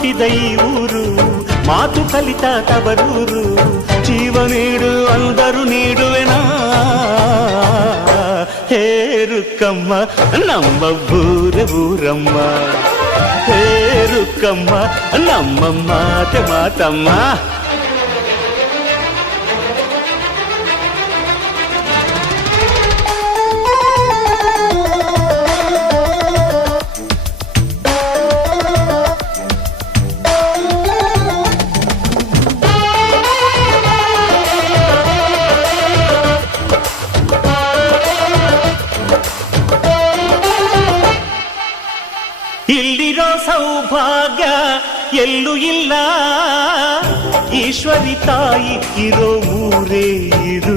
ಹುಟ್ಟಿದ ಈ ಊರು, ಮಾತು ಕಲಿತ ತವರೂರು. ಜೀವ ನೀಡು ಅಂದರು ನೀಡುವೆನಾ, ಹೇರುಕ್ಕಮ್ಮ ನಮ್ಮ ಊರಮ್ಮ, ಹೇರುಕ್ಕಮ್ಮ ನಮ್ಮ ಮಾತೆ ಮಾತಮ್ಮ. ಇಲ್ಲಿರೋ ಸೌಭಾಗ್ಯ ಎಲ್ಲೂ ಇಲ್ಲ, ಈಶ್ವರಿ ತಾಯಿ ಇರೋ ಊರೇ ಇದು.